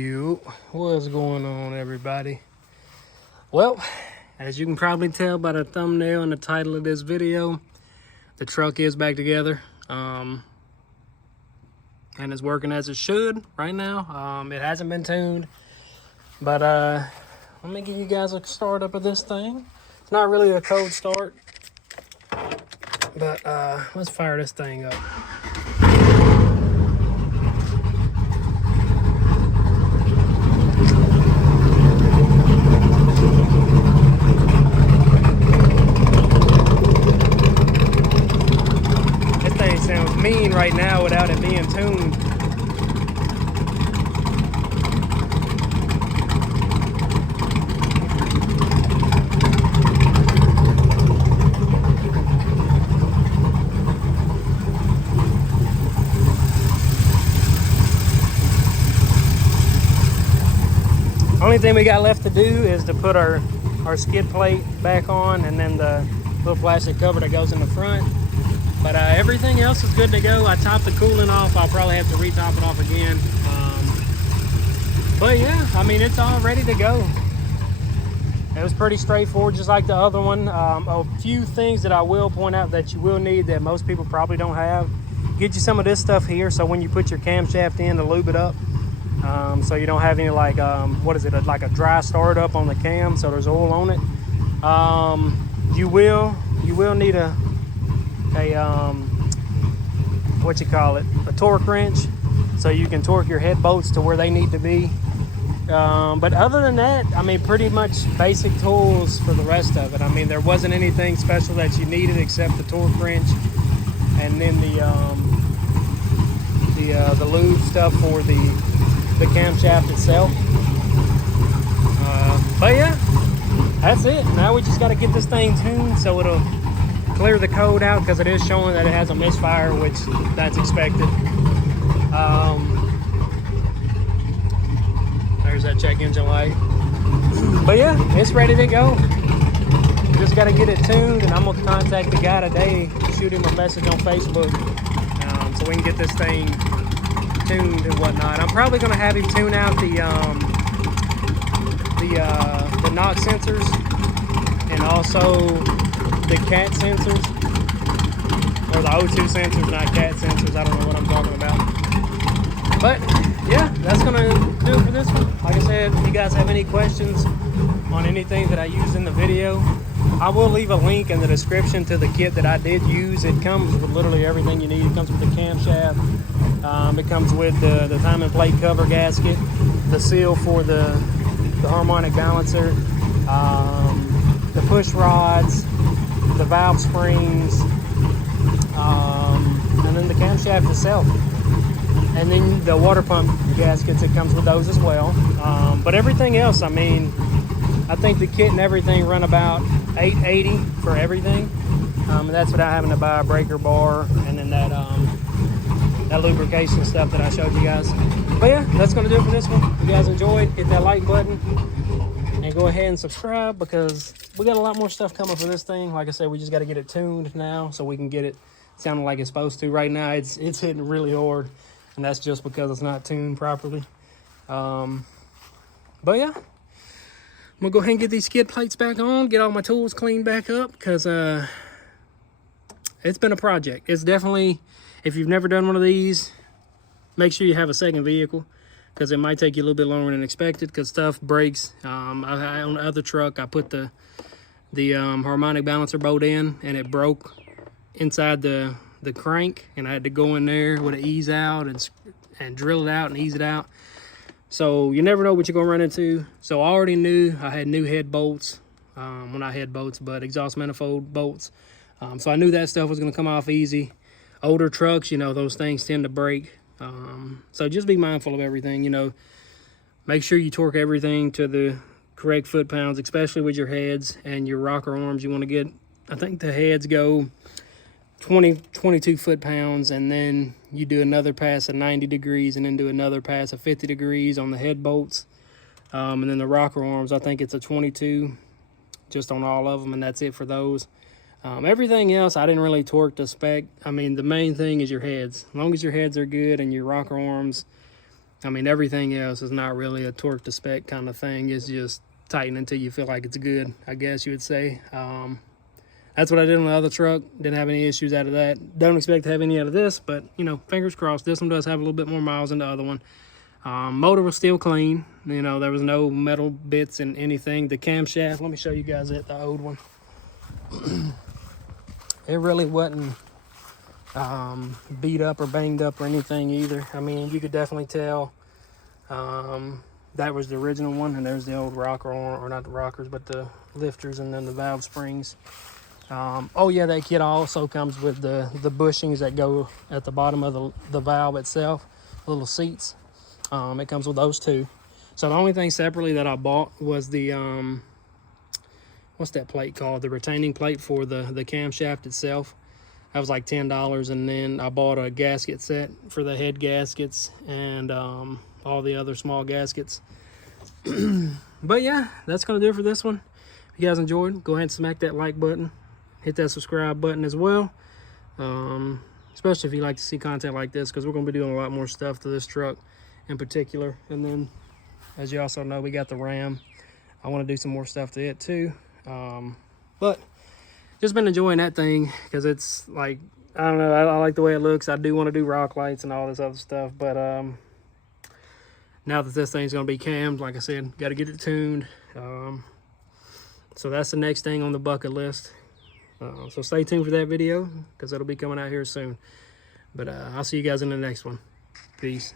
What's going on, everybody? Well, as you can probably tell by the thumbnail and the title of this video, the truck is back together, and it's working as it should right now. It hasn't been tuned, but let me give you guys a start up of this thing. It's not really a code start, but let's fire this thing up. Mean right now without it being tuned. Only thing we got left to do is to put our skid plate back on, and then the little plastic cover that goes in the front. But everything else is good to go. I topped the coolant off. I'll probably have to re-top it off again. But yeah, I mean, it's all ready to go. It was pretty straightforward, just like the other one. A few things that I will point out that you will need that most people probably don't have. Get you some of this stuff here, so when you put your camshaft in to lube it up, so you don't have any like, what is it, like a dry startup on the cam, so there's oil on it. You will need a torque wrench, so you can torque your head bolts to where they need to be. But other than that, I mean, pretty much basic tools for the rest of it. I mean, there wasn't anything special that you needed except the torque wrench, and then the lube stuff for the camshaft itself. But yeah, that's it. Now we just got to get this thing tuned so it'll clear the code out, because it is showing that it has a misfire, which that's expected. There's that check engine light. But yeah, it's ready to go. Just got to get it tuned, and I'm gonna contact the guy today, shoot him a message on Facebook, so we can get this thing tuned and whatnot. I'm probably gonna have him tune out the NOx sensors, and also the CAT sensors, or the O2 sensors, not CAT sensors. I don't know what I'm talking about. But yeah, that's gonna do it for this one. Like I said, if you guys have any questions on anything that I used in the video, I will leave a link in the description to the kit that I did use. It comes with literally everything you need. It comes with the camshaft. It comes with the timing plate cover gasket, the seal for the harmonic balancer, the push rods, the valve springs, and then the camshaft itself, and then the water pump gaskets. It comes with those as well. But everything else, I mean, I think the kit and everything run about $880 for everything, and that's without having to buy a breaker bar and then that lubrication stuff that I showed you guys. But yeah, that's gonna do it for this one. If you guys enjoyed, hit that like button and go ahead and subscribe, because we got a lot more stuff coming for this thing. Like I said, we just got to get it tuned now so we can get it sounding like it's supposed to. Right now it's hitting really hard, and that's just because it's not tuned properly. But yeah, I'm gonna go ahead and get these skid plates back on, get all my tools cleaned back up, because it's been a project. It's definitely, if you've never done one of these, make sure you have a second vehicle, because it might take you a little bit longer than expected, because stuff breaks. On the other truck, I put the harmonic balancer bolt in, and it broke inside the crank, and I had to go in there with an ease out and drill it out and ease it out. So you never know what you're gonna run into. So I already knew I had new head bolts, well, not head bolts, but exhaust manifold bolts. So I knew that stuff was gonna come off easy. Older trucks, you know, those things tend to break. So just be mindful of everything, you know. Make sure you torque everything to the correct foot-pounds, especially with your heads and your rocker arms. You want to get, I think the heads go 22 foot-pounds, and then you do another pass of 90 degrees, and then do another pass of 50 degrees on the head bolts. And then the rocker arms, I think it's a 22 just on all of them, and that's it for those. Everything else, I didn't really torque to spec. I mean, the main thing is your heads. As long as your heads are good and your rocker arms I mean, everything else is not really a torque to spec kind of thing. It's just tighten until you feel like it's good, I guess you would say. That's what I did on the other truck. Didn't have any issues out of that. Don't expect to have any out of this, but, you know, fingers crossed. This one does have a little bit more miles than the other one. Motor was still clean. You know, there was no metal bits in anything. The camshaft, let me show you guys it, the old one. It really wasn't beat up or banged up or anything either. I mean, you could definitely tell that was the original one, and there's the old rocker, or not the rockers, but the lifters and then the valve springs. Oh yeah, that kit also comes with the bushings that go at the bottom of the valve itself, little seats. It comes with those too. So the only thing separately that I bought was the what's that plate called? The retaining plate for the camshaft itself. That was like $10, and then I bought a gasket set for the head gaskets and all the other small gaskets. But yeah, that's gonna do it for this one. If you guys enjoyed, go ahead and smack that like button. Hit that subscribe button as well, especially if you like to see content like this, because we're going to be doing a lot more stuff to this truck in particular. And then, as you also know, we got the Ram. I want to do some more stuff to it too, but just been enjoying that thing because it's like, I don't know, I like the way it looks. I do want to do rock lights and all this other stuff, but now that this thing's going to be cammed, like I said, got to get it tuned. So that's the next thing on the bucket list. So stay tuned for that video, because it'll be coming out here soon. But I'll see you guys in the next one. Peace.